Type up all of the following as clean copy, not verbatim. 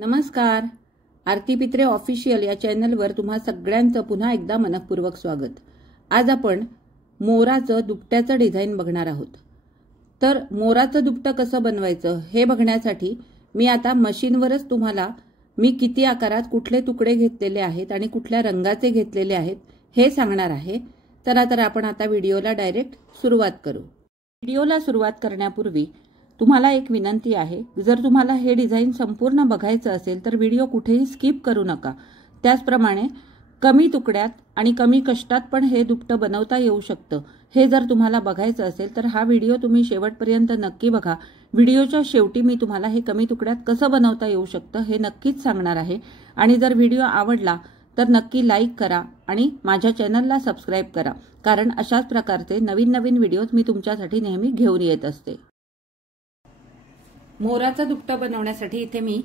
नमस्कार. आरती पित्रे ऑफिशियल या चॅनलवर तुम्हा सगळ्यांचं पुन्हा एकदा मनपूर्वक स्वागत. आज आपण मोराचं दुपट्याचं डिझाईन बघणार आहोत. तर मोराचं दुपटं कसं बनवायचं हे बघण्यासाठी मी आता मशीनवरच तुम्हाला मी किती आकारात कुठले तुकडे घेतलेले आहेत आणि कुठल्या रंगाचे घेतलेले आहेत हे सांगणार आहे. तर आपण आता व्हिडिओला डायरेक्ट सुरुवात करू. व्हिडिओला सुरुवात करण्यापूर्वी तुम्हाला एक विनंती आहे, जर तुम्हाला हे डिझाईन संपूर्ण बघायचं असेल तर व्हिडिओ कुठेही स्किप करू नका. त्याचप्रमाणे कमी तुकड्यात आणि कमी कष्टात पण हे दुपटं बनवता येऊ शकतं हे जर तुम्हाला बघायचं असेल तर हा व्हिडिओ तुम्ही शेवटपर्यंत नक्की बघा. व्हिडिओच्या शेवटी मी तुम्हाला हे कमी तुकड्यात कसं बनवता येऊ शकतं हे नक्कीच सांगणार आहे. आणि जर व्हिडिओ आवडला तर नक्की लाईक करा आणि माझ्या चॅनलला सबस्क्राईब करा, कारण अशाच प्रकारचे नवीन नवीन व्हिडिओज मी तुमच्यासाठी नेहमी घेऊन येत असते. मोराचं दुपटं बनवण्यासाठी इथे मी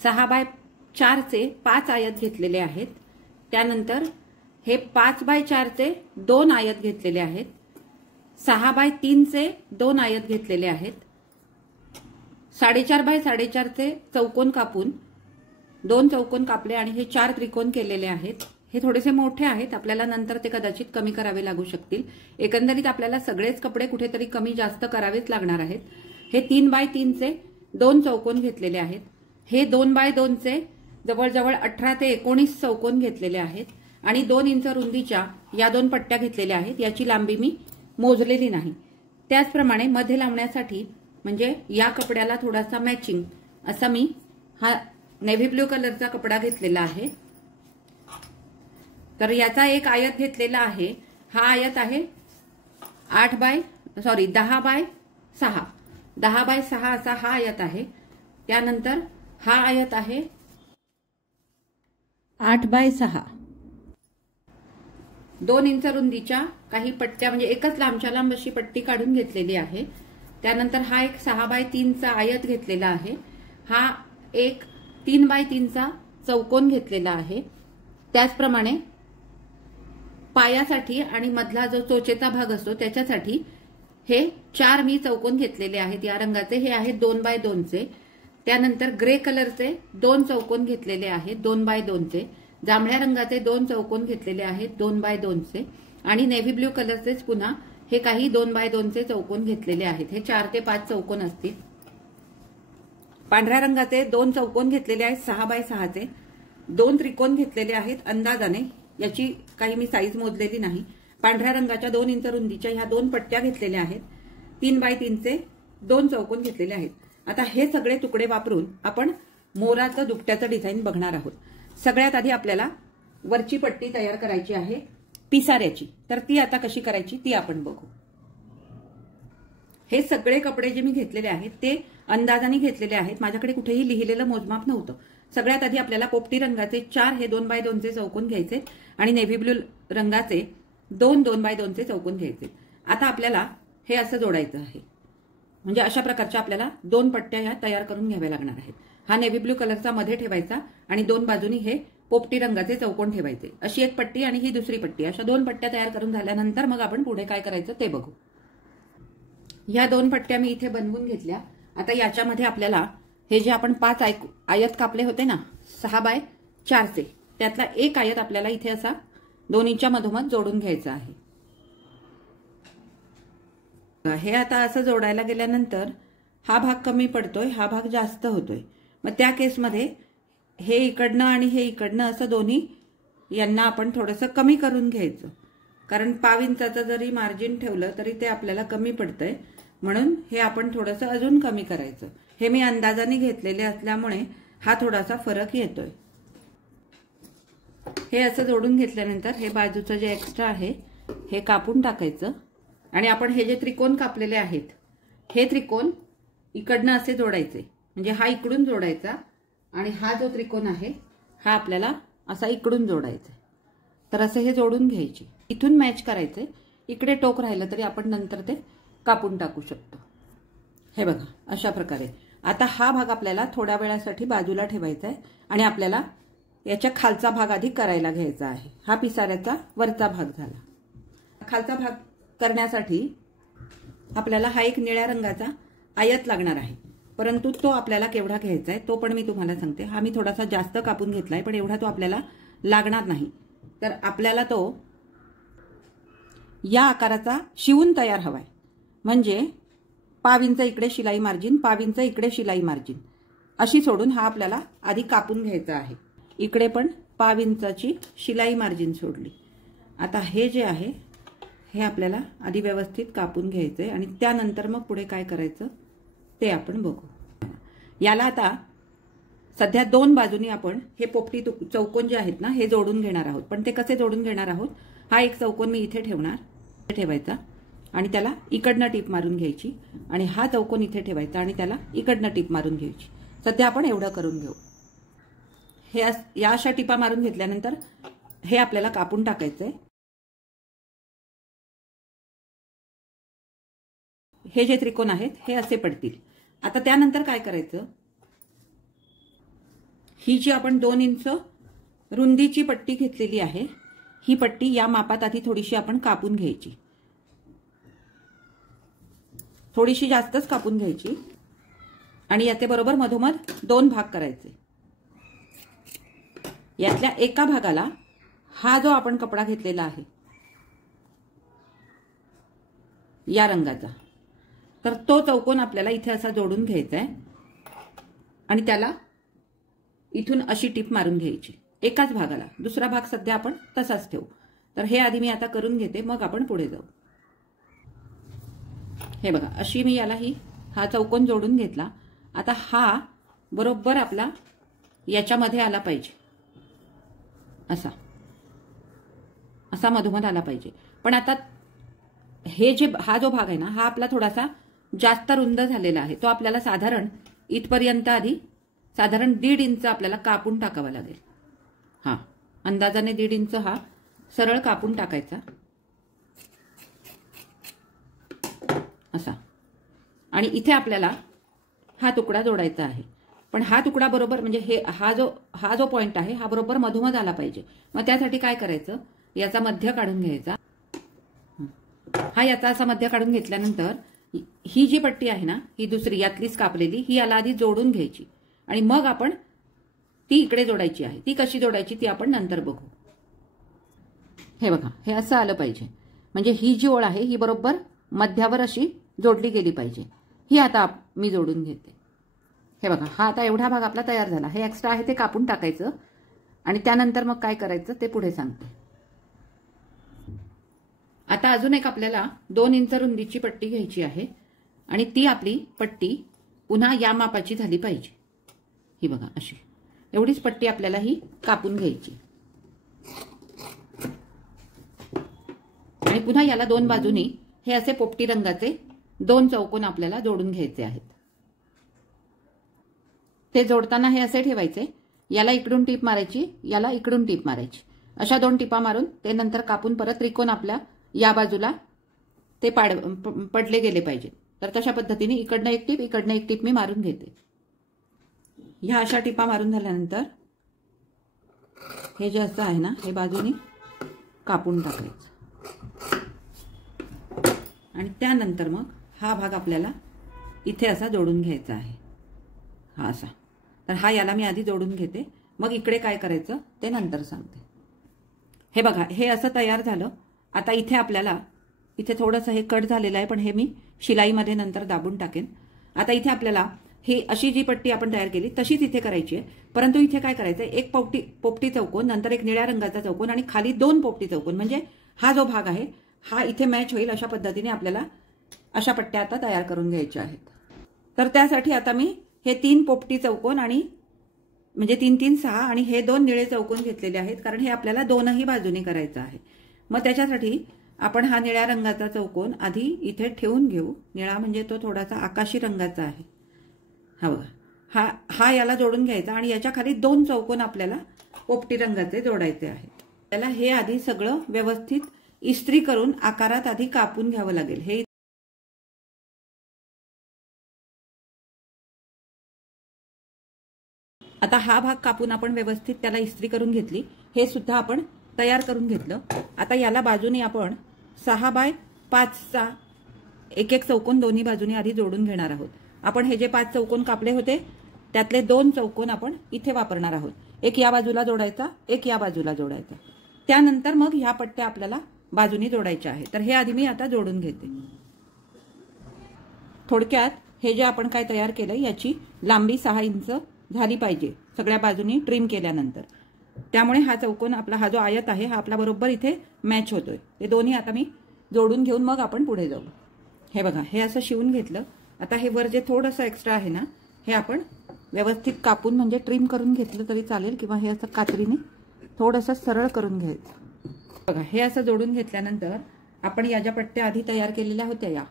6x4 चे 5 आयत घेतलेले आहेत. त्यानंतर हे 5x4 चे 2 आयत घेतलेले आहेत. 6x3 चे 2 आयत घेतलेले आहेत. 4x4 चे चौकोन कापून 2 चौकोन कापले आणि हे 4 त्रिकोण केलेले आहेत. हे थोडेसे मोठे आहेत, आपल्याला नंतर ते कदाचित कमी करावे लागू शकतील. एकंदरीत आपल्याला सगळेच कपडे कुठेतरी कमी जास्त करावेच लागणार आहेत. हे 3x3 चे 2 चौकोन घेतलेले आहेत. हे 2x2 चे जवळजवळ 18 ते 19 चौकोन घेतलेले आहेत आणि 2 इंच रुंदीच्या या 2 पट्ट्या घेतलेल्या आहेत. याची लांबी मी मोजलेली नाही. त्याचप्रमाणे मध्ये लावण्यासाठी म्हणजे या कपड्याला थोडासा मॅचिंग असा मी हा नेव्ही ब्ल्यू कलरचा कपडा घेतलेला आहे. तर याचा एक आयत घेतलेला आहे. हा आयत आहे 10x6 10x6 असा हा आयत आहे. त्यानंतर हा आयत आहे 8x6. 2 इंच रुंदीच्या काही पट्ट्या म्हणजे एकच लांबच्या लांब अशी पट्टी काढून घेतलेली आहे. त्यानंतर हा एक 6x3 चा आयत घेतलेला आहे. हा एक 3x3 चा चौकोन घेतलेला आहे. त्याचप्रमाणे पायासाठी आणि मधला जो चोचेचा भाग असतो त्याच्यासाठी हे 4 मी चौकोन घेतलेले आहेत. या रंगाचे हे आहेत 2x2 चे. त्यानंतर ग्रे कलरचे 2 चौकोन घेतलेले आहेत 2x2 चे. जांभळ्या रंगाचे 2 चौकोन घेतलेले आहेत 2x2 चे. आणि नेव्ही ब्ल्यू कलरचेच पुन्हा हे काही 2x2 चे चौकोन घेतलेले आहेत. हे 4 ते 5 चौकोन असतील. पांढऱ्या रंगाचे 2 चौकोन घेतलेले आहेत 6x6 चे. 2 त्रिकोण घेतलेले आहेत अंदाजाने, याची काही मी साईज मोजलेली नाही. पांढऱ्या रंगाच्या 2 इंच रुंदीच्या ह्या 2 पट्ट्या घेतलेल्या आहेत. 3x3 चे 2 चौकोन घेतलेले आहेत. आता हे सगळे तुकडे वापरून आपण मोराचं दुपट्याचं डिझाईन बघणार आहोत. सगळ्यात आधी आपल्याला वरची पट्टी तयार करायची आहे पिसाऱ्याची. तर ती आता कशी करायची ती आपण बघू. हे सगळे कपडे जे मी घेतलेले आहेत ते अंदाजाने घेतलेले आहेत. माझ्याकडे कुठेही लिहिलेलं मोजमाप नव्हतं. सगळ्यात आधी आपल्याला पोपटी रंगाचे 4 हे 2x2 चे चौकोन घ्यायचे आणि नेव्ही ब्ल्यू रंगाचे 2x2 चे चौकोन घ्यायचे. आता आपल्याला हे असं जोडायचं आहे. म्हणजे अशा प्रकारच्या आपल्याला 2 पट्ट्या ह्या तयार करून घ्याव्या लागणार आहेत. हा नेव्ही ब्ल्यू कलरचा मध्ये ठेवायचा आणि 2 बाजूनी हे पोपटी रंगाचे चौकोन ठेवायचे. अशी एक पट्टी आणि ही दुसरी पट्टी, अशा 2 पट्ट्या तयार करून झाल्यानंतर मग आपण पुढे काय करायचं ते बघू. ह्या 2 पट्ट्या मी इथे बनवून घेतल्या. आता याच्यामध्ये आपल्याला हे जे आपण 5 आयत कापले होते ना 6x4 चे, त्यातला एक आयत आपल्याला इथे असा 2 इंच्या मधोमध जोडून घ्यायचा आहे. हे आता असं जोडायला गेल्यानंतर हा भाग कमी पडतोय, हा भाग जास्त होतोय. मग त्या केसमध्ये हे इकडनं आणि हे इकडनं असं दोन्ही यांना आपण थोडंसं कमी करून घ्यायचं. कारण पाव इंचाचं जरी मार्जिन ठेवलं तरी ते आपल्याला कमी पडतंय, म्हणून हे आपण थोडंसं अजून कमी करायचं. हे मी अंदाजाने घेतलेले असल्यामुळे हा थोडासा फरक येतोय. हे असं जोडून घेतल्यानंतर हे बाजूचं जे एक्स्ट्रा आहे हे कापून टाकायचं आणि आपण हे जे त्रिकोण कापलेले आहेत हे त्रिकोण इकडनं असे जोडायचे. म्हणजे हा इकडून जोडायचा आणि हा जो त्रिकोण आहे हा आपल्याला असा इकडून जोडायचा. तर असे हे जोडून घ्यायचे. इथून मॅच करायचे. इकडे टोक राहिलं तरी आपण नंतर ते कापून टाकू शकतो. हे बघा अशा प्रकारे. आता हा भाग आपल्याला थोड्या वेळासाठी बाजूला ठेवायचा आहे आणि आपल्याला याच्या खालचा भाग आधी करायला घ्यायचा आहे. हा पिसाऱ्याचा वरचा भाग झाला. खालचा भाग करण्यासाठी आपल्याला हा एक निळ्या रंगाचा आयत लागणार आहे. परंतु तो आपल्याला केवढा घ्यायचा आहे तो पण मी तुम्हाला सांगते. हा मी थोडासा जास्त कापून घेतलाय, पण एवढा तो आपल्याला लागणार नाही. तर आपल्याला तो या आकाराचा शिवून तयार हवाय. म्हणजे 1/2 इंच इकडे शिलाई मार्जिन, 1/2 इंच इकडे शिलाई मार्जिन अशी सोडून हा आपल्याला आधी कापून घ्यायचा आहे. इकडे पण 1/2 इंचाची शिलाई मार्जिन सोडली. आता हे जे आहे हे आपल्याला आधी व्यवस्थित कापून घ्यायचंय आणि त्यानंतर मग पुढे काय करायचं ते आपण बघू. याला आता सध्या 2 बाजूनी आपण हे पोपटी चौकोन जे आहेत ना हे जोडून घेणार आहोत. पण ते कसे जोडून घेणार आहोत, हा एक चौकोन मी इथे ठेवायचा आणि त्याला इकडनं टीप मारून घ्यायची आणि हा चौकोन इथे ठेवायचा आणि त्याला इकडनं टीप मारून घ्यायची. सध्या आपण एवढं करून घेऊ. हे या अशा टिपा मारून घेतल्यानंतर हे आपल्याला कापून टाकायचंय. हे जे त्रिकोण आहेत हे असे पडतील. आता त्यानंतर काय करायचं, ही जी आपण 2 इंच रुंदीची पट्टी घेतलेली आहे ही पट्टी या मापात आधी थोडीशी आपण कापून घ्यायची. थोडीशी जास्तच कापून घ्यायची आणि याचे बरोबर मधोमध 2 भाग करायचे. यातल्या एका भागाला हा जो आपण कपडा घेतलेला आहे या रंगाचा, तर तो चौकोन आपल्याला इथे असा जोडून घ्यायचा आहे आणि त्याला इथून अशी टीप मारून घ्यायची एकाच भागाला. दुसरा भाग सध्या आपण तसाच ठेवू. तर हे आधी मी आता करून घेते, मग आपण पुढे जाऊ. हे बघा, अशी मी याला हा चौकोन जोडून घेतला. आता हा बरोबर आपला याच्यामध्ये आला पाहिजे, असा मधोमध आला पाहिजे. पण आता हा जो भाग आहे ना हा आपला थोडासा जास्त रुंद झालेला आहे. तो आपल्याला साधारण इथपर्यंत आधी साधारण 1.5 इंच आपल्याला कापून टाकावा लागेल. हा अंदाजाने 1.5 इंच हा सरळ कापून टाकायचा असा. आणि इथे आपल्याला हा तुकडा जोडायचा आहे. पण हा तुकडा बरोबर म्हणजे हा जो पॉइंट आहे हा बरोबर मधोमध आला पाहिजे. मग त्यासाठी काय करायचं, याचा मध्य काढून घ्यायचा. हा याचा असा मध्य काढून घेतल्यानंतर ही जी पट्टी आहे ना ही दुसरी यातलीच कापलेली ही याला आधी जोडून घ्यायची आणि मग आपण ती इकडे जोडायची आहे. ती कशी जोडायची ती आपण नंतर बघू. हे बघा, हे असं आलं पाहिजे. म्हणजे ही जी ओळ आहे ही बरोबर मध्यावर अशी जोडली गेली पाहिजे. ही आता मी जोडून घेते. हे बघा, हा आता एवढा भाग आपला तयार झाला. हे एक्स्ट्रा आहे ते कापून टाकायचं आणि त्यानंतर मग काय करायचं ते पुढे सांगते. आता अजून एक आपल्याला 2 इंच रुंदीची पट्टी घ्यायची आहे आणि ती आपली पट्टी पुन्हा या मापाची झाली पाहिजे. ही बघा, अशी एवढीच पट्टी आपल्याला ही कापून घ्यायची आणि पुन्हा याला 2 बाजूनी हे असे पोपटी रंगाचे 2 चौकोन आपल्याला जोडून घ्यायचे आहेत. ते जोडताना हे असे ठेवायचे. याला इकडून टीप मारायची, याला इकडून टीप मारायची. अशा 2 टिपा मारून ते नंतर कापून परत त्रिकोण आपल्या या बाजूला ते पडले गेले पाहिजे. तर तशा पद्धतीने इकडनं एक टीप मी मारून घेते. ह्या अशा टिपा मारून झाल्यानंतर हे जे असं आहे ना हे बाजूने कापून टाकायचं आणि त्यानंतर मग हा भाग आपल्याला इथे असा जोडून घ्यायचा आहे. हा असा. तर हा याला मी आधी जोडून घेते, मग इकडे काय करायचं ते नंतर सांगते. हे बघा, हे असं तयार झालं. आता इथे आपल्याला इथे थोडंसं हे कट झालेलं आहे, पण हे मी शिलाईमध्ये नंतर दाबून टाकेन. आता इथे आपल्याला ही अशी जी पट्टी आपण तयार केली तशीच इथे करायची आहे. परंतु इथे काय करायचं, एक पोपटी चौकोन, नंतर एक निळ्या रंगाचा चौकोन आणि खाली 2 पोपटी चौकोन. म्हणजे हा जो भाग आहे हा इथे मॅच होईल अशा पद्धतीने आपल्याला अशा पट्ट्या आता तयार करून घ्यायच्या आहेत. तर त्यासाठी आता मी हे 3 पोपटी चौकोन आणि म्हणजे 3 3 6 आणि हे 2 निळे चौकोन घेतलेले आहेत, कारण हे आपल्याला 2ही बाजूने करायचं आहे. मग त्याच्यासाठी आपण हा निळ्या रंगाचा चौकोन आधी इथे ठेवून घेऊ. निळा म्हणजे तो थोडासा आकाशी रंगाचा आहे. हा बघा, हा याला जोडून घ्यायचा आणि याच्या खाली 2 चौकोन आपल्याला पोपटी रंगाचे जोडायचे आहेत. त्याला हे आधी सगळं व्यवस्थित इस्त्री करून आकारात आधी कापून घ्यावं लागेल. हे आता हा भाग कापून आपण व्यवस्थित त्याला इस्त्री करून घेतली. हे सुद्धा आपण तयार करून घेतलं. आता याला बाजूने आपण 6 बाय 5चा एक चौकोन दोन्ही बाजूने आधी जोडून घेणार आहोत. आपण हे जे 5 चौकोन कापले होते त्यातले 2 चौकोन आपण इथे वापरणार आहोत. एक या बाजूला जोडायचा, एक या बाजूला जोडायचा. त्यानंतर मग ह्या पट्ट्या आपल्याला बाजूनी जोडायच्या आहेत. तर हे आधी मी आता जोडून घेते. थोडक्यात हे जे आपण काय तयार केलं याची लांबी 6 इंच झाली पाहिजे सगळ्या बाजूनी ट्रिम केल्यानंतर. त्यामुळे हा चौकोन आपला हा जो आयत आहे हा आपला बरोबर इथे मॅच होतोय. हे दोन्ही आता मी जोडून घेऊन मग आपण पुढे जाऊ. हे बघा, हे असं शिवून घेतलं. आता हे वर जे थोडंसं एक्स्ट्रा आहे ना हे आपण व्यवस्थित कापून म्हणजे ट्रिम करून घेतलं तरी चालेल किंवा हे असं कात्रीने थोडंसं सरळ करून घ्यायचं. बघा, हे असं जोडून घेतल्यानंतर आपण या ज्या पट्ट्या आधी तयार केलेल्या होत्या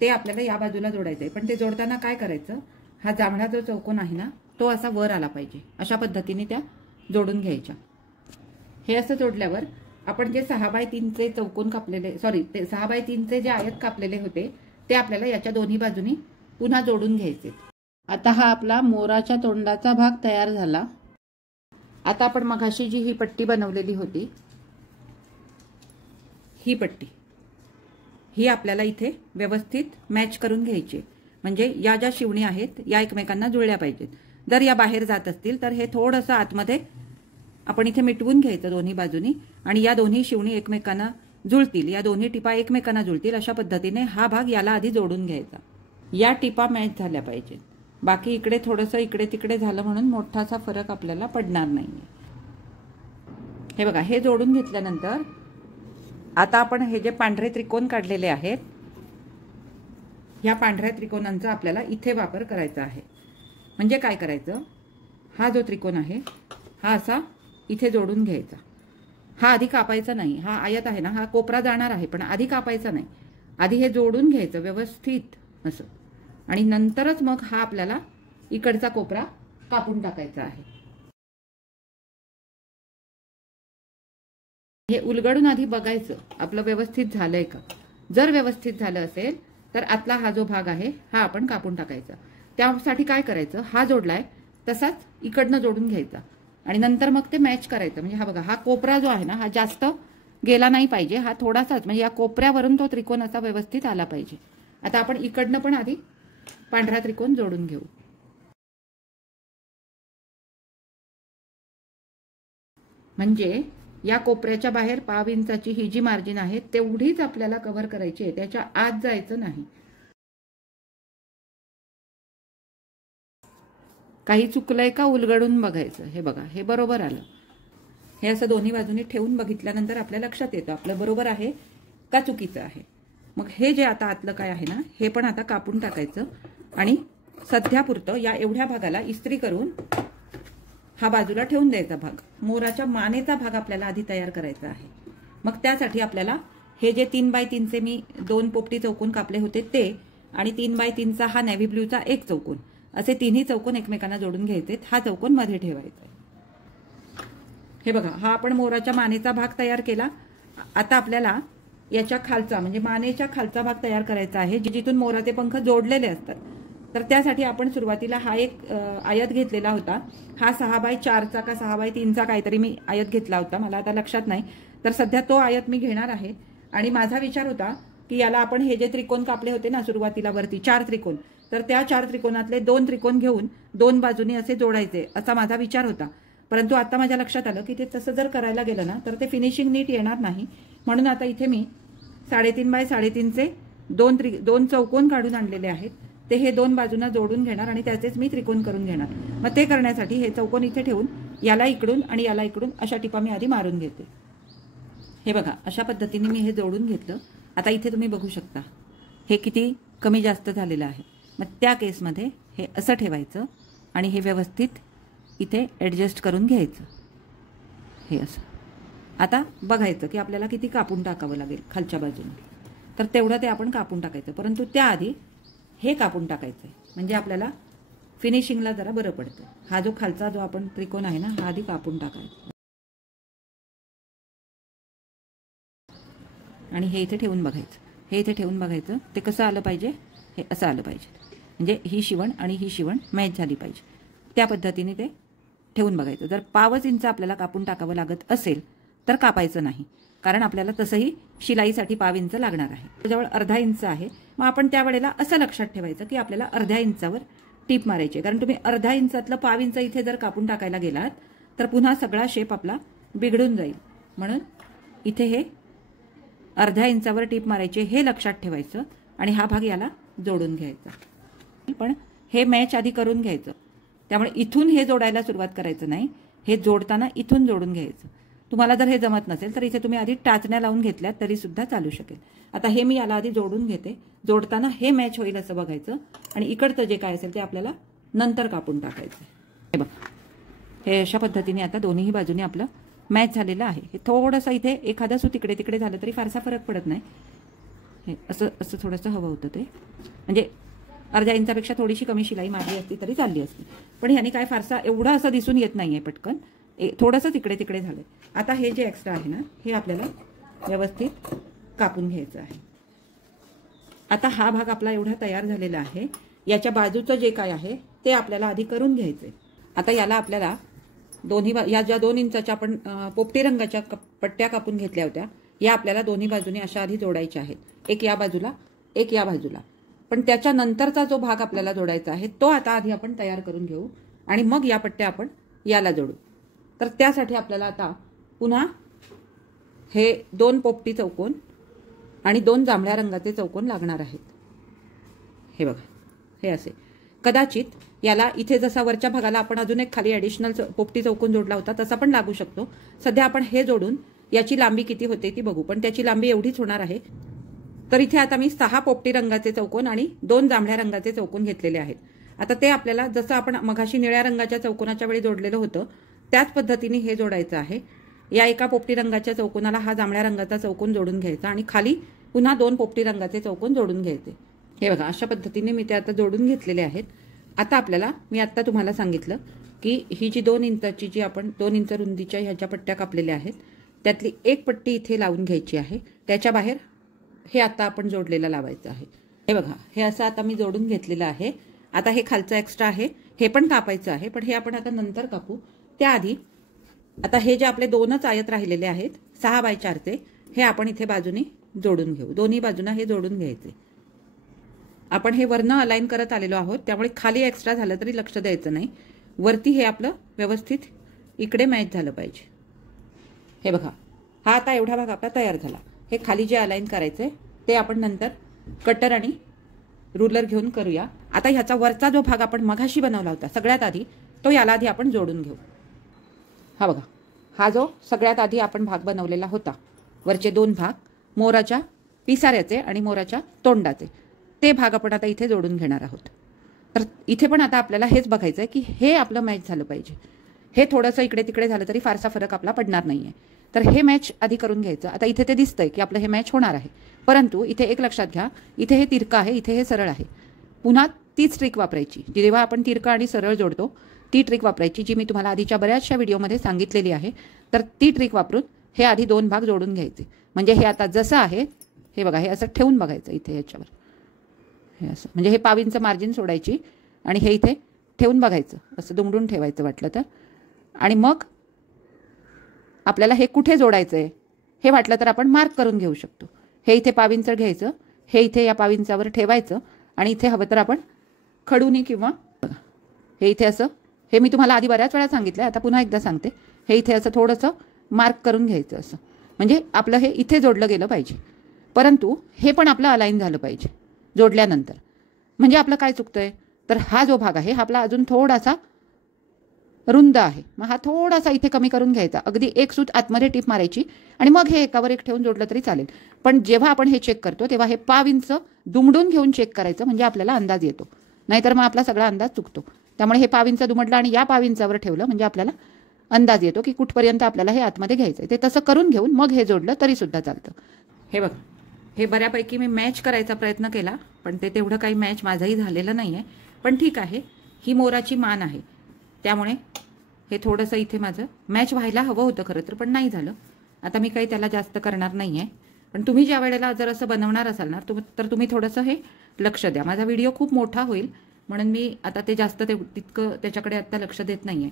ते आपल्याला या बाजूला जोडायचं आहे. पण ते जोडताना काय करायचं, हा जांभळा जो चौकोन आहे ना तो असा वर आला पाहिजे. अशा पद्धतीने त्या जोडून घ्यायच्या. हे असं जोडल्यावर आपण जे 6x3 चौकोन कापलेले ते 6x3 जे आयत कापलेले होते ते आपल्याला याच्या दोन्ही बाजूनी पुन्हा जोडून घ्यायचे. आता हा आपला मोराच्या तोंडाचा भाग तयार झाला. आता आपण मगाशी जी ही पट्टी बनवलेली होती ही पट्टी ही आपल्याला इथे व्यवस्थित मॅच करून घ्यायची. म्हणजे या ज्या शिवणी आहेत या एकमेकांना जुळल्या पाहिजेत. जर या बाहेर जात असतील तर हे थोडंसं आतमध्ये आपण इथे मिटवून घ्यायचं दोन्ही बाजूनी आणि या दोन्ही शिवणी एकमेकांना जुळतील, या दोन्ही टिपा एकमेकांना जुळतील अशा पद्धतीने हा भाग याला आधी जोडून घ्यायचा. या टिपा मॅच झाल्या पाहिजेत. बाकी इकडे थोडंसं इकडे तिकडे झालं म्हणून मोठासा फरक आपल्याला पडणार नाहीये. हे बघा, हे जोडून घेतल्यानंतर आता आपण हे जे पांढरे त्रिकोण काढलेले आहेत ह्या पांढऱ्या त्रिकोणांचा आपल्याला इथे वापर करायचा आहे. म्हणजे काय करायचं, हा जो त्रिकोण आहे हा असा इथे जोडून घ्यायचा. हा आधी कापायचा नाही. हा आयत आहे ना हा कोपरा जाणार आहे पण आधी कापायचा नाही. आधी हे जोडून घ्यायचं व्यवस्थित असं आणि नंतरच मग हा आपल्याला इकडचा कोपरा कापून टाकायचा आहे. हे उलगडून आधी बघायचं आपलं व्यवस्थित झालंय का. जर व्यवस्थित झालं असेल तर आतला हा जो भाग आहे हा आपण कापून टाकायचा. त्यासाठी काय करायचं, हा जोडलाय तसाच इकडनं जोडून घ्यायचा आणि नंतर मग ते मॅच करायचं. म्हणजे हा बघा, हा कोपरा जो आहे ना हा जास्त गेला नाही पाहिजे. हा थोडासाच म्हणजे या कोपऱ्यावरून तो त्रिकोण असा व्यवस्थित आला पाहिजे. आता आपण इकडनं पण आधी पांढरा त्रिकोण जोडून घेऊ. म्हणजे या कोपऱ्याच्या बाहेर 1/2 इंचाची ही जी मार्जिन आहे तेवढीच आपल्याला कव्हर करायची आहे, त्याच्या आत जायचं नाही. काही चुकलंय का उलगडून बघायचं. हे बघा, हे बरोबर आलं. हे असं दोन्ही बाजूनी ठेवून बघितल्यानंतर आपल्या लक्षात येतं आपलं बरोबर आहे का चुकीचं आहे. मग हे जे आता आतलं काय आहे ना हे पण आता कापून टाकायचं आणि सध्यापुरतं या एवढ्या भागाला इस्त्री करून हा बाजूला ठेवून द्यायचा भाग. मोराच्या मानेचा भाग आपल्याला आधी तयार करायचा आहे. मग त्यासाठी आपल्याला हे जे 3x3 मी 2 पोपटी चौकोन कापले होते ते आणि 3x3 हा नेव्ही ब्ल्यूचा एक चौकोन असे तिन्ही चौकोन एकमेकांना जोडून घ्यायचे. हा चौकोन मध्ये ठेवायचा. हे बघा, हा आपण मोराच्या मानेचा भाग तयार केला. आता आपल्याला याच्या खालचा म्हणजे मानेच्या खालचा भाग तयार करायचा आहे जिथून मोराचे पंख जोडलेले असतात. तर त्यासाठी आपण सुरुवातीला हा एक आयत घेतलेला होता. हा 6x4 का 6x3 काहीतरी मी आयत घेतला होता, मला आता लक्षात नाही. तर सध्या तो आयत मी घेणार आहे आणि माझा विचार होता की याला आपण हे जे त्रिकोण कापले होते ना सुरुवातीला वरती 4 त्रिकोण, तर त्या 4 त्रिकोणातले 2 त्रिकोण घेऊन 2 बाजूनी असे जोडायचे असा माझा विचार होता. परंतु आता माझ्या लक्षात आलं की ते तसं जर करायला गेलं ना तर ते फिनिशिंग नीट येणार नाही. म्हणून आता इथे मी 3.5x3 2 चौकोन काढून आणलेले आहेत. ते हे 2 बाजूंना जोडून घेणार आणि त्याचेच मी त्रिकोण करून घेणार. मग ते करण्यासाठी हे चौकोन इथे ठेवून याला इकडून आणि याला इकडून अशा टिपा मी आधी मारून घेते. हे बघा, अशा पद्धतीने मी हे जोडून घेतलं. आता इथे तुम्ही बघू शकता हे किती कमी जास्त झालेलं आहे. मग त्या केसमध्ये हे असं ठेवायचं आणि हे व्यवस्थित इथे ॲडजस्ट करून घ्यायचं. हे असं आता बघायचं की आपल्याला किती कापून टाकावं लागेल खालच्या बाजूने. तर तेवढं ते आपण कापून टाकायचं. परंतु त्याआधी हे कापून टाकायचं आहे म्हणजे आपल्याला फिनिशिंगला जरा बरं पडतं. हा जो खालचा जो आपण त्रिकोण आहे ना हा आधी कापून टाकायचा आणि हे इथे ठेवून बघायचं. हे इथे ठेवून बघायचं ते कसं आलं पाहिजे, हे असं आलं पाहिजे. म्हणजे ही शिवण आणि ही शिवण मॅच झाली पाहिजे. त्या पद्धतीने ते ठेवून बघायचं. जर 1/5 इंच आपल्याला कापून टाकावं लागत असेल तर कापायचं नाही. कारण आपल्याला तसंही शिलाईसाठी पाव इंच लागणार आहे. त्याजवळ अर्धा इंच आहे. मग आपण त्यावेळेला असं लक्षात ठेवायचं की आपल्याला अर्ध्या इंचावर टीप मारायची, कारण तुम्ही अर्धा इंचातलं पाव इंच इथे जर कापून टाकायला गेलात तर पुन्हा सगळा शेप आपला बिघडून जाईल. म्हणून इथे हे अर्ध्या इंचावर टीप मारायची हे लक्षात ठेवायचं आणि हा भाग याला जोडून घ्यायचा. पण हे मॅच आधी करून घ्यायचं, त्यामुळे इथून हे जोडायला सुरुवात करायचं नाही, हे जोडताना इथून जोडून घ्यायचं. तुम्हाला जर हे जमत नसेल तर इथे तुम्ही आधी टाचण्या लावून घेतल्यात तरी सुद्धा चालू शकेल. आता हे मी याला आधी जोडून घेते. जोडताना हे मॅच होईल असं बघायचं आणि इकडचं जे काय असेल ते आपल्याला नंतर कापून टाकायचं. हे बघ, हे अशा पद्धतीने आता दोन्ही बाजूने आपलं मॅच झालेलं आहे. हे थोडंसं इथे एखादा सूत इकडे तिकडे झालं तरी फारसा फरक पडत नाही. हे असं असं थोडंसं हवं होतं ते, म्हणजे अर्ध्या इंचापेक्षा थोडीशी कमी शिलाई मारली असती तरी चालली असती. पण ह्याने काय फारसा एवढं असं दिसून येत नाहीये पटकन, थोडंसं तिकडे तिकडे झालंय. आता हे जे एक्स्ट्रा आहे ना हे आपल्याला व्यवस्थित कापून घ्यायचं आहे. आता हा भाग आपला एवढा तयार झालेला आहे. याच्या बाजूचं जे काय आहे ते आपल्याला आधी करून घ्यायचंय. आता याला आपल्याला या ज्या 2 इंचाच्या आपण पोपटी रंगाच्या पट्ट्या कापून घेतल्या होत्या या आपल्याला दोन्ही बाजूने अशा आधी जोडायच्या आहेत. एक या बाजूला एक या बाजूला. पण त्याच्यानंतरचा जो भाग आपल्याला जोडायचा आहे तो आता आधी आपण तयार करून घेऊ आणि मग या पट्ट्या आपण याला जोडू. तर त्यासाठी आपल्याला आता पुन्हा हे 2 पोपटी चौकोन आणि 2 जांभळ्या रंगाचे चौकोन लागणार आहेत. हे बघा, हे असे. कदाचित याला इथे जसा वरच्या भागाला आपण अजून एक खाली ॲडिशनल पोपटी चौकोन जोडला होता तसा पण लागू शकतो. सध्या आपण हे जोडून याची लांबी किती होते ती बघू, पण त्याची लांबी एवढीच होणार आहे. तर इथे आता मी 6 पोपटी रंगाचे चौकोन आणि 2 जांभळ्या रंगाचे चौकोन घेतलेले आहेत. आता ते आपल्याला जसं आपण मघाशी निळ्या रंगाच्या चौकोनाच्या वेळी जोडलेलं होतं त्याच पद्धतीने हे जोडायचं आहे. या एका पोपटी रंगाच्या चौकोनाला हा जांभळ्या रंगाचा चौकोन जोडून घ्यायचा आणि खाली पुन्हा 2 पोपटी रंगाचे चौकोन जोडून घ्यायचे. हे बघा, अशा पद्धतीने मी ते आता जोडून घेतलेले आहेत. आता आपल्याला मी आता तुम्हाला सांगितलं की ही जी 2 इंचाची जी आपण 2 इंच रुंदीच्या ह्याच्या पट्ट्या कापलेल्या आहेत त्यातली एक पट्टी इथे लावून घ्यायची आहे. त्याच्या बाहेर हे आता आपण जोडलेलं लावायचं आहे. हे बघा, हे असं आता मी जोडून घेतलेलं आहे. आता हे खालचं एक्स्ट्रा आहे हे पण कापायचं आहे, पण हे आपण आता नंतर कापू. त्याआधी आता हे जे आपले 2च आयत राहिलेले आहेत 6x4चे हे आपण इथे बाजूने जोडून घेऊ. दोन्ही बाजूंना हे जोडून घ्यायचे. आपण हे वरनं अलाइन करत आलेलो आहोत त्यामुळे खाली एक्स्ट्रा झालं तरी लक्ष द्यायचं नाही. वरती हे आपलं व्यवस्थित इकडे मॅच झालं पाहिजे. हे बघा, हा आता एवढा भाग आपला तयार झाला. हे खाली जे अलाइन करायचंय ते आपण नंतर कटर आणि रुलर घेऊन करूया. आता ह्याचा वरचा जो भाग आपण मघाशी बनवला होता सगळ्यात आधी तो याला आधी आपण जोडून घेऊ. हा बघा, हा जो सगळ्यात आधी आपण भाग बनवलेला होता वरचे 2 भाग मोराच्या पिसाऱ्याचे आणि मोराच्या तोंडाचे ते भाग आपण आता इथे जोडून घेणार आहोत. तर इथे पण आता आपल्याला हेच बघायचं आहे की हे आपलं मॅच झालं पाहिजे. हे थोडंसं इकडे तिकडे झालं तरी फारसा फरक आपला पडणार नाहीये. तर हे मॅच आधी करून घ्यायचं. आता इथे ते दिसतंय की आपलं हे मॅच होणार आहे, परंतु इथे एक लक्षात घ्या, इथे हे तिरकं आहे, इथे हे सरळ आहे. पुन्हा तीच ट्रिक वापरायची. जेव्हा आपण तिरकं आणि सरळ जोडतो ती ट्रिक वापरायची जी मी तुम्हाला आधीच्या बऱ्याचशा व्हिडिओमध्ये सांगितलेली आहे. तर ती ट्रिक वापरून हे आधी 2 भाग जोडून घ्यायचे. म्हणजे हे आता जसं आहे हे बघा, हे असं ठेवून बघायचं इथे याच्यावर, हे असं, म्हणजे हे पावींचं मार्जिन सोडायची आणि हे इथे ठेवून बघायचं, असं दुमडून ठेवायचं वाटलं तर. आणि मग आपल्याला हे कुठे जोडायचं आहे हे वाटलं तर आपण मार्क करून घेऊ शकतो. हे इथे पावींचं घ्यायचं, हे इथे या पावींचावर ठेवायचं आणि इथे हवं तर आपण खडूनी किंवा हे इथे असं, हे मी तुम्हाला आधी बऱ्याच वेळा सांगितलं, आता पुन्हा एकदा सांगते, हे इथे असं थोडंसं मार्क करून घ्यायचं असं, म्हणजे आपलं हे इथे जोडलं गेलं पाहिजे. परंतु हे पण आपलं अलाइन झालं पाहिजे जोडल्यानंतर. म्हणजे आपलं काय चुकतंय तर हा जो भाग आहे हा आपला अजून थोडासा रुंद आहे. मग हा थोडासा इथे कमी करून घ्यायचा. अगदी एक सूत आतमध्ये टीप मारायची आणि मग हे एकावर एक ठेवून जोडलं तरी चालेल. पण जेव्हा आपण हे चेक करतो तेव्हा हे पाव इंच दुमडून घेऊन चेक करायचं, म्हणजे आपल्याला अंदाज येतो. नाहीतर मग आपला सगळा अंदाज चुकतो. त्यामुळे हे पाव इंच दुमडलं आणि या पाव इंचावर ठेवलं म्हणजे आपल्याला अंदाज येतो की कुठपर्यंत आपल्याला हे आतमध्ये घ्यायचं आहे. ते तसं करून घेऊन मग हे जोडलं तरी सुद्धा चालतं. हे बघ, हे बऱ्यापैकी मी मॅच करायचा प्रयत्न केला, पण ते तेवढं काही मॅच माझंही झालेलं नाही आहे. पण ठीक आहे, ही मोराची मान आहे त्यामुळे हे थोडंसं इथे माझं मॅच व्हायला हवं होतं खरं तर, पण नाही झालं. आता मी काही त्याला जास्त करणार नाही आहे. पण तुम्ही ज्या वेळेला जर असं बनवणार असाल ना तर तुम्ही थोडंसं हे लक्ष द्या. माझा व्हिडिओ खूप मोठा होईल म्हणून मी आता ते जास्त तितकं त्याच्याकडे आता लक्ष देत नाही आहे.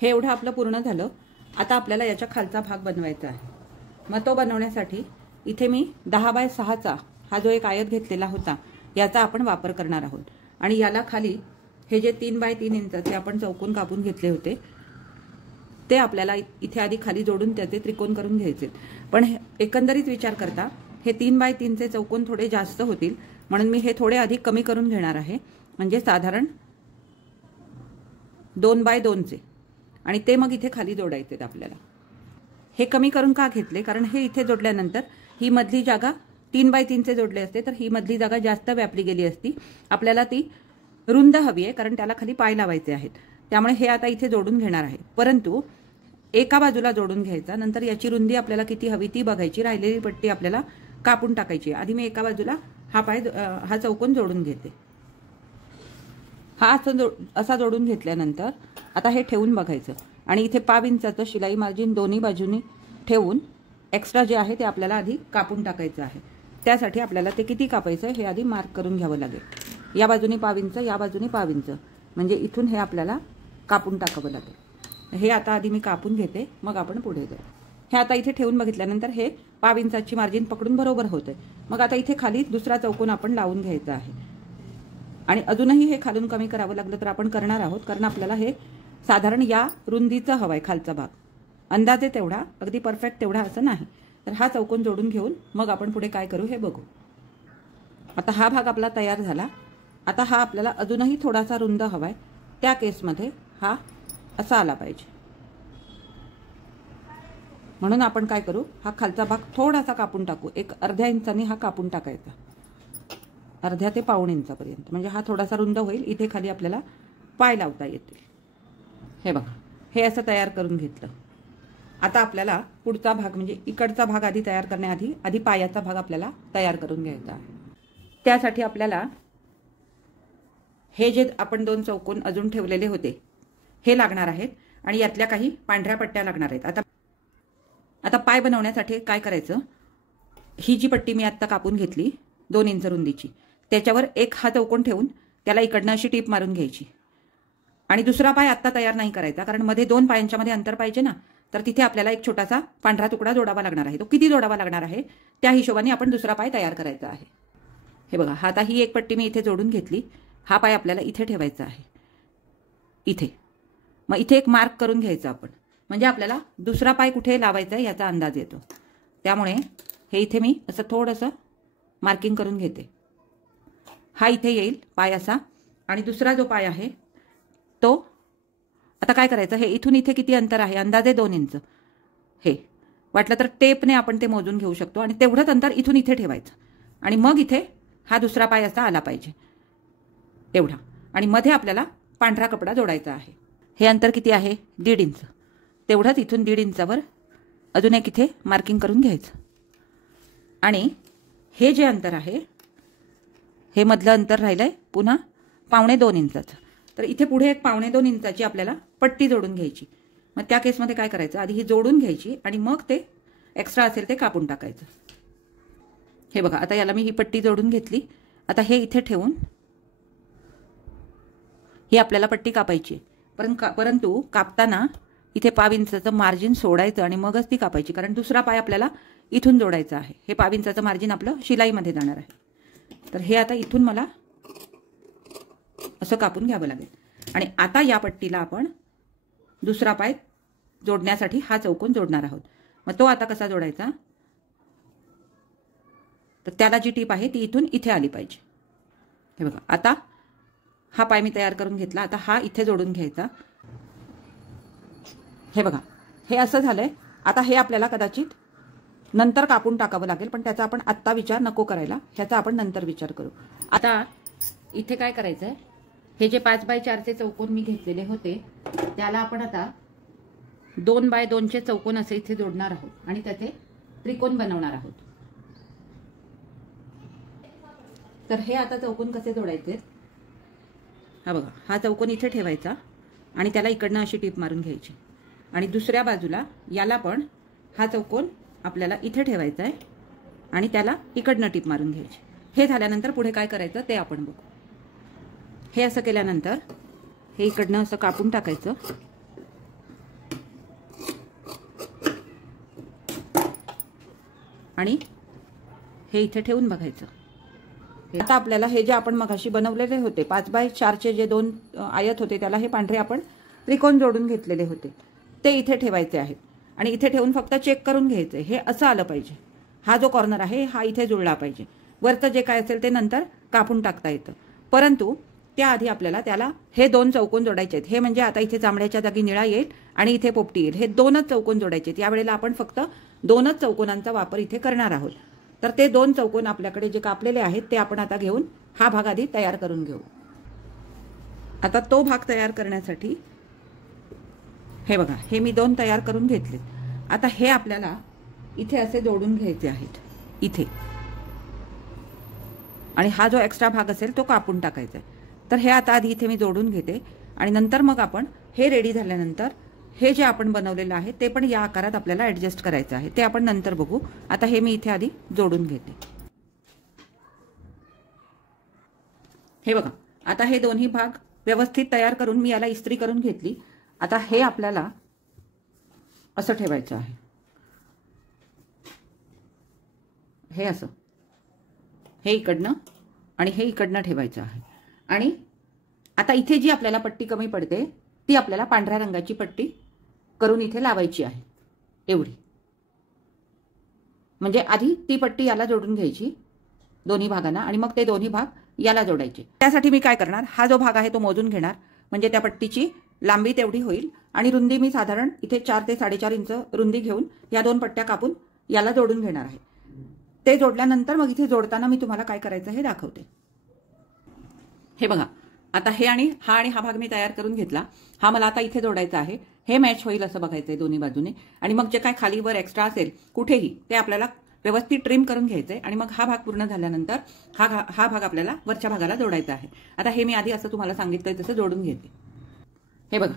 हे एवढं आपलं पूर्ण झालं. आता आपल्याला याच्या खालचा भाग बनवायचा आहे. मग तो बनवण्यासाठी इथे मी 10x6चा हा जो एक आयत घेतलेला होता याचा आपण वापर करणार आहोत. आणि याला खाली हे जे 3x3 इंचाचे आपण चौकोन कापून घेतले होते ते आपल्याला इथे आधी खाली जोडून त्याचे त्रिकोण करून घ्यायचे. पण एकंदरीत विचार करता हे 3x3चे चौकोन थोडे जास्त होतील, म्हणून मी हे थोडे अधिक कमी करून घेणार आहे. म्हणजे साधारण 2x2चे, आणि ते मग इथे खाली जोडायचे आपल्याला. हे कमी करून का घेतले, कारण हे इथे जोडल्यानंतर ही मधली जागा 3x3चे जोडले असते तर ही मधली जागा जास्त व्यापली गेली असती. आपल्याला ती रुंद हवी आहे कारण त्याला खाली पाय लावायचे आहेत. त्यामुळे हे आता इथे जोडून घेणार आहे. परंतु एका बाजूला जोडून घ्यायचा, नंतर याची रुंदी आपल्याला किती हवी ती बघायची, राहिलेली पट्टी आपल्याला कापून टाकायची. आधी मी एका बाजूला हा चौकोन जोडून घेते. हा असा जोडून घेतल्यानंतर आता हे ठेवून बघायचं आणि इथे 5 इंचाचं शिलाई मार्जिन दोन्ही बाजूनी ठेवून एक्स्ट्रा जे आहे ते आपल्याला आधी कापून टाकायचं आहे. त्यासाठी आपल्याला ते किती कापायचं हे आधी मार्क करून घ्यावं लागेल. या बाजूनी 5 इंच, या बाजूनी 5 इंच, म्हणजे इथून हे आपल्याला कापून टाकावं लागेल. हे आता आधी मी कापून घेते, मग आपण पुढे जाऊ. हे आता इथे ठेवून बघितल्यानंतर हे 5 इंचाची मार्जिन पकडून बरोबर होतंय. मग आता इथे खाली दुसरा चौकोन आपण लावून घ्यायचा आहे. आणि अजूनही हे खालून कमी करावं लागलं तर आपण करणार आहोत, कारण आपल्याला हे साधारण या रुंदीचं हवाय खालचा भाग, अंदाजे तेवढा, अगदी परफेक्ट तेवढा असं नाही. तर हा चौकोन जोडून घेऊन मग आपण पुढे काय करू हे बघू. आता हा भाग आपला तयार झाला. आता हा आपल्याला अजूनही थोडासा रुंद हवाय. त्या केसमध्ये हा असा आला पाहिजे. म्हणून आपण काय करू, हा खालचा भाग थोडासा कापून टाकू. एक अर्ध्या इंचाने हा कापून टाकायचा, अर्ध्या ते पाऊण इंचापर्यंत, म्हणजे हा थोडासा रुंद होईल. इथे खाली आपल्याला पाय लावता येतील. हे बघा, हे असं तयार करून घेतलं. आता आपल्याला पुढचा भाग म्हणजे इकडचा भाग आधी तयार करण्याआधी आधी पायाचा भाग आपल्याला तयार करून घ्यायचा आहे. त्यासाठी आपल्याला हे जे आपण 2 चौकोन अजून ठेवलेले होते हे लागणार आहेत आणि यातल्या काही पांढऱ्या पट्ट्या लागणार आहेत. आता पाय बनवण्यासाठी काय करायचं, ही जी पट्टी मी आत्ता कापून घेतली 2 इंच रुंदीची, त्याच्यावर एक हा चौकोन ठेवून त्याला इकडनं अशी टीप मारून घ्यायची. आणि दुसरा पाय आत्ता तयार नाही करायचा, कारण मध्ये 2 पायांच्या मध्ये अंतर पाहिजे ना. तर तिथे आपल्याला एक छोटासा पांढरा तुकडा जोडावा लागणार आहे. तो किती जोडावा लागणार आहे त्या हिशोबाने आपण दुसरा पाय तयार करायचा आहे. हे बघा, आता ही एक पट्टी मी इथे जोडून घेतली. हा पाय आपल्याला इथे ठेवायचा आहे, इथे. मग इथे एक मार्क करून घ्यायचा आपण, म्हणजे आपल्याला दुसरा पाय कुठे लावायचा आहे याचा अंदाज येतो. त्यामुळे हे इथे मी असं थोडंसं मार्किंग करून घेते. हा इथे येईल पाय असा, आणि दुसरा जो पाय आहे तो आता काय करायचं, हे इथून इथे किती अंतर आहे, अंदाजे 2 इंच. हे वाटलं तर टेपने आपण ते मोजून घेऊ शकतो. आणि तेवढंच अंतर इथून इथे ठेवायचं. आणि मग इथे हा दुसरा पाय असा आला पाहिजे एवढा. आणि मध्ये आपल्याला पांढरा कपडा जोडायचा आहे. हे अंतर किती आहे, 1.5 इंच. तेवढंच इथून 1.5 इंचावर अजून एक इथे मार्किंग करून घ्यायचं. आणि हे जे अंतर आहे, हे मधलं अंतर राहिलंय पुन्हा 1.25 इंचाचं. तर इथे पुढे एक 1.25 इंचाची आपल्याला पट्टी जोडून घ्यायची. मग त्या केसमध्ये काय करायचं, आधी ही जोडून घ्यायची आणि मग ते एक्स्ट्रा असेल ते कापून टाकायचं. हे बघा, आता याला मी ही पट्टी जोडून घेतली. आता हे इथे ठेवून ही आपल्याला पट्टी कापायची. परंतु कापताना इथे 5 इंचाचं मार्जिन सोडायचं आणि मगच ती कापायची, कारण दुसरा पाय आपल्याला इथून जोडायचा आहे. हे 5 इंचाचं मार्जिन आपलं शिलाईमध्ये जाणार आहे. तर हे आता इथून मला असं कापून घ्यावं लागेल. आणि आता या पट्टीला आपण दुसरा पाय जोडण्यासाठी हा चौकोन जोडणार आहोत. मग तो आता कसा जोडायचा, तर त्याला जी टीप आहे ती इथून इथे आली पाहिजे. हे बघा, आता हा पाय मी तयार करून घेतला. आता हा इथे जोडून घ्यायचा. हे बघा, हे असं झालंय. आता हे आपल्याला कदाचित नंतर कापून टाकावं लागेल, पण त्याचा आपण आत्ता विचार नको करायला, ह्याचा आपण नंतर विचार करू. आता इथे काय करायचं आहे, हे जे 5x4चे चौकोन मी घेतलेले होते त्याला आपण आता 2x2चे चौकोन असे इथे जोडणार आहोत आणि त्याचे त्रिकोण बनवणार आहोत. तर हे आता चौकोन कसे जोडायचे, हा बघा, हा चौकोन इथे ठेवायचा आणि त्याला इकडनं अशी टीप मारून घ्यायची. आणि दुसऱ्या बाजूला याला पण हा चौकोन आपल्याला इथे ठेवायचा आहे आणि त्याला इकडनं टीप मारून घ्यायची. हे झाल्यानंतर पुढे काय करायचं ते आपण बघू. हे असं केल्यानंतर हे इकडनं असं कापून टाकायचं. आणि हे इथे ठेवून बघायचं. आता आपल्याला हे जे आपण मगाशी बनवलेले होते 5x4चे जे 2 आयत होते त्याला हे पांढरे आपण त्रिकोण जोडून घेतलेले होते ते इथे ठेवायचे आहेत. आणि इथे ठेवून फक्त चेक करून घ्यायचे. हे असं आलं पाहिजे. हा जो कॉर्नर आहे हा इथे जुळला पाहिजे. वरचं जे काय असेल ते नंतर कापून टाकता येतं. परंतु त्याआधी आपल्याला त्याला हे 2 चौकोन जोडायचे आहेत. हे म्हणजे आता इथे जांभळ्याच्या जागी निळा येईल आणि इथे पोपटी येईल. हे 2च चौकोन जोडायचे आहेत. यावेळेला आपण फक्त 2च चौकोनांचा वापर इथे करणार आहोत. तर ते 2 चौकोन आपल्याकडे जे कापलेले आहेत ते आपण आता घेऊन हा भाग आधी तयार करून घेऊ. आता तो भाग तयार करण्यासाठी हे बघा, हे मी 2 तयार करून घेतले. आता हे आपल्याला इथे असे जोडून घ्यायचे आहेत इथे. आणि हा जो एक्स्ट्रा भाग असेल तो कापून टाकायचा आहे. तर हे आता आधी इथे मी जोडून घेते आणि नंतर मग आपण हे रेडी झाल्यानंतर हे जे आपण बनवलेलं आहे ते पण या आकारात आपल्याला ॲडजस्ट करायचं आहे. ते आपण नंतर बघू. आता हे मी इथे आधी जोडून घेते. हे बघा, आता हे दोन्ही भाग व्यवस्थित तयार करून मी याला इस्त्री करून घेतली. आता हे आपल्याला असं ठेवायचं आहे. हे असं, हे इकडनं आणि हे इकडनं ठेवायचं आहे. आणि आता इथे जी आपल्याला पट्टी कमी पडते ती आपल्याला पांढऱ्या रंगाची पट्टी करून इथे लावायची आहे. एवढी म्हणजे आधी ती पट्टी याला जोडून घ्यायची दोन्ही भागांना आणि मग ते दोन्ही भाग याला जोडायचे. त्यासाठी मी काय करणार, हा जो भाग आहे तो मोजून घेणार. म्हणजे त्या पट्टीची लांबी तेवढी होईल आणि रुंदी मी साधारण इथे 4 ते 4.5 इंच रुंदी घेऊन या 2 पट्ट्या कापून याला जोडून घेणार आहे. ते जोडल्यानंतर मग इथे जोडताना मी तुम्हाला काय करायचं हे दाखवते. हे बघा, आता हे आणि हा भाग मी तयार करून घेतला. हा मला आता इथे जोडायचा आहे. हे मॅच होईल असं बघायचं आहे दोन्ही बाजूने. आणि मग जे काय खालीवर एक्स्ट्रा असेल कुठेही ते आपल्याला व्यवस्थित ट्रिम करून घ्यायचंय. आणि मग हा भाग पूर्ण झाल्यानंतर हा भाग आपल्याला वरच्या भागाला जोडायचा आहे. आता हे मी आधी असं तुम्हाला सांगितलंय तसं जोडून घेते. हे बघा,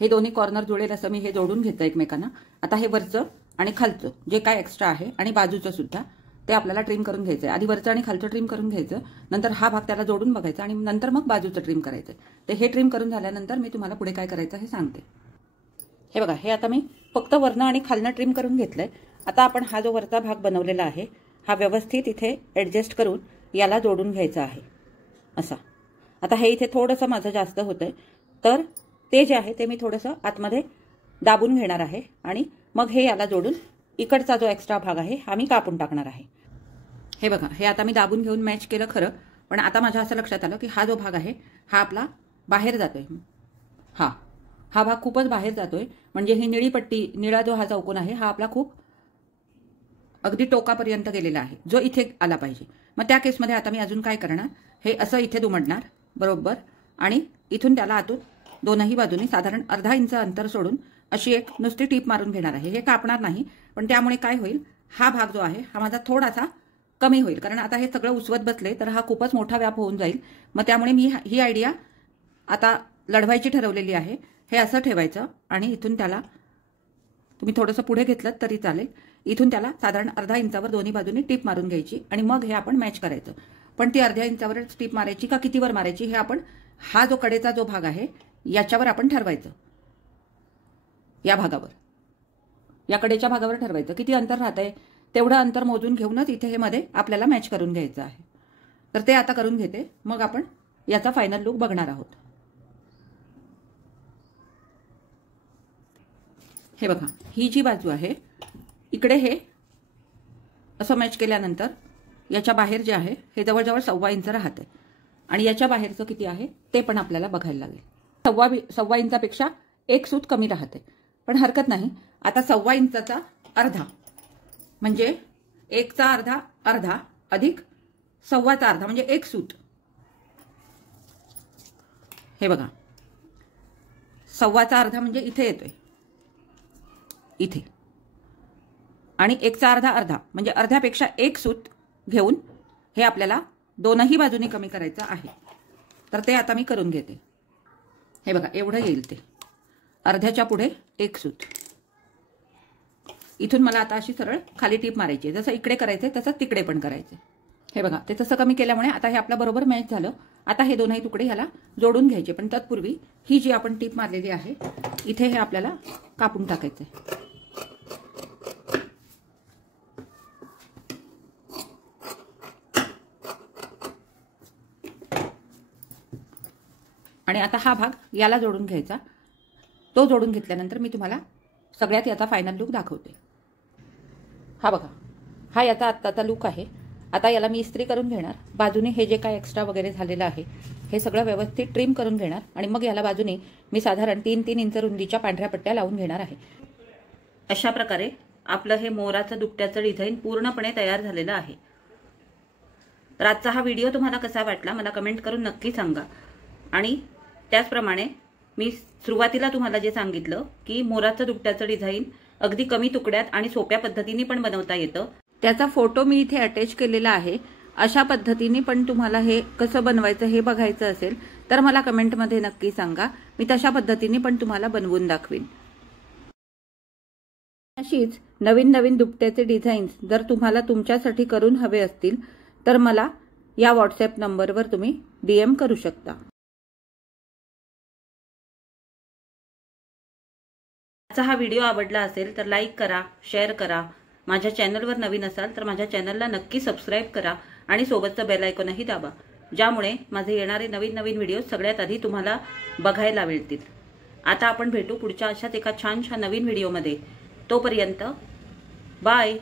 हे दोन्ही कॉर्नर जुळेल असं मी हे जोडून घेतलं एकमेकांना. आता हे वरचं आणि खालचं जे काय एक्स्ट्रा आहे आणि बाजूचं सुद्धा ते आपल्याला ट्रिम करून घ्यायचं आहे. आधी वरचं आणि खालचं ट्रिम करून घ्यायचं, नंतर हा भाग त्याला जोडून बघायचा आणि नंतर मग बाजूचं ट्रिम करायचं. ते हे ट्रिम करून झाल्यानंतर मी तुम्हाला पुढे काय करायचं हे सांगते. हे बघा, हे आता मी फक्त वरनं आणि खालनं ट्रिम करून घेतलंय. आता आपण हा जो वरचा भाग बनवलेला आहे हा व्यवस्थित इथे ॲडजस्ट करून याला जोडून घ्यायचा आहे असा. आता हे इथे थोडंसं माझं जास्त होतंय तर ते जे आहे ते मी थोडंसं आतमध्ये दाबून घेणार आहे आणि मग हे याला जोडून इकडचा जो एक्स्ट्रा भाग आहे हा मी कापून टाकणार आहे. हे बघा, हे आता मी दाबून घेऊन मॅच केलं खरं, पण आता माझ्या असं लक्षात आलं की हा जो भाग आहे हा आपला बाहेर जातोय. हा भाग खूपच बाहेर जातोय. म्हणजे ही निळी पट्टी, निळा जो हा चौकोन आहे हा आपला खूप अगदी टोकापर्यंत गेलेला आहे जो इथे आला पाहिजे. मग त्या केसमध्ये आता मी अजून काय करणार, हे असं इथे दुमडणार बरोबर आणि इथून त्याला आतून दोनही बाजूनी साधारण अर्धा इंच अंतर सोडून अशी एक नुसती टीप मारून घेणार आहे. हे कापणार नाही, पण त्यामुळे काय होईल, हा भाग जो आहे हा माझा थोडासा कमी होईल. कारण आता हे सगळं उसवत बसले तर हा खूपच मोठा व्याप होऊन जाईल. मग त्यामुळे मी ही आयडिया आता लढवायची ठरवलेली आहे. हे असं ठेवायचं आणि इथून त्याला तुम्ही थोडंसं पुढे घेतलं तरी चालेल. इथून त्याला साधारण अर्धा इंचावर दोन्ही बाजूनी टीप मारून घ्यायची आणि मग हे आपण मॅच करायचं. पण ती अर्ध्या इंचावरच टीप मारायची का कितीवर मारायची हे आपण हा जो कडेचा जो भाग आहे याच्यावर आपण ठरवायचं. या भागावर, या कडेच्या भागावर ठरवायचं किती अंतर राहतंय तेवढं अंतर मोजून घेऊनच इथे हे मध्ये आपल्याला मॅच करून घ्यायचं आहे. तर ते आता करून घेते, मग आपण याचा फायनल लुक बघणार आहोत. हे बघा, ही जी बाजू आहे इकडे हे असं मॅच केल्यानंतर याच्या बाहेर जे आहे हे जवळजवळ 1.25 इंच राहते आणि याच्या बाहेरचं किती आहे ते पण आपल्याला बघायला लागेल. 1.25 इंचापेक्षा एक सूत कमी राहते, पण हरकत नाही. आता 1.25 इंचाचा अर्धा म्हणजे 1चा अर्धा अर्धा अधिक 1.25चा अर्धा म्हणजे एक सूत. हे बघा, 1.25चा अर्धा म्हणजे इथे येतोय इथे, आणि 1चा अर्धा अर्धा म्हणजे अर्ध्यापेक्षा एक सूत घेऊन हे आपल्याला दोनही बाजूने कमी करायचं आहे. तर ते आता मी करून घेते. हे बघा, एवढं येईल ते अर्ध्याच्या पुढे एक सूत. इथून मला आता अशी सरळ खाली टीप मारायची, जसं इकडे करायचंय तसंच तिकडे पण करायचंय. हे बघा, ते तसं कमी केल्यामुळे आता हे आपल्या बरोबर मॅच झालं. आता हे दोनही तुकडे ह्याला जोडून घ्यायचे, पण तत्पूर्वी ही जी आपण टीप मारलेली आहे इथे हे आपल्याला कापून टाकायचंय. आणि आता हा भाग याला जोडून घ्यायचा। तो जोडून घेतल्यानंतर मी तुम्हाला सगळ्यात याचा फायनल लुक दाखवते। हा बघा, हा याचा आत्ताचा लुक आहे। आता याला मी इस्त्री करून घेणार। बाजूने हे जे काय एक्स्ट्रा वगैरे झालेलं आहे हे सगळं व्यवस्थित ट्रिम करून घेणार आणि मग याला बाजूने मी साधारण 3-3 इंच रुंदीच्या पांढऱ्या पट्ट्या लावून घेणार आहे। अशा प्रकारे आपलं हे मोराचं दुपट्याचं डिझाइन पूर्णपणे तयार झालेलं आहे। तर आजचा हा व्हिडिओ तुम्हाला कसा वाटला मला कमेंट करून नक्की सांगा। आणि त्याचप्रमाणे मी सुरुवातीला तुम्हाला जे सांगितलं की मोराचं दुपट्याचं डिझाइन अगदी कमी तुकड्यात आणि सोप्या पद्धतीने पण बनवता येतं, त्याचा फोटो मी इथे अटॅच केलेला आहे। अशा पद्धतीने पण तुम्हाला हे कसं बनवायचं हे बघायचं असेल तर मला कमेंटमध्ये नक्की सांगा, मी तशा पद्धतीने पण तुम्हाला बनवून दाखवीन। अशीच नवीन नवीन दुपट्याचे डिझाईन्स जर तुम्हाला तुमच्यासाठी करून हवे असतील तर मला या व्हॉट्सॲप नंबरवर तुम्ही DM करू शकता। आजचा हा व्हिडिओ आवडला असेल तर लाईक करा, शेअर करा। माझ्या चॅनलवर नवीन असाल तर माझ्या चॅनलला नक्की सबस्क्राईब करा आणि सोबतचं बेल आयकॉनही दाबा, ज्यामुळे माझे येणारे नवीन नवीन व्हिडिओ सगळ्यात आधी तुम्हाला बघायला मिळतील। आता आपण भेटू पुढच्या अशाच एका छानशा नवीन व्हिडिओमध्ये। तोपर्यंत बाय।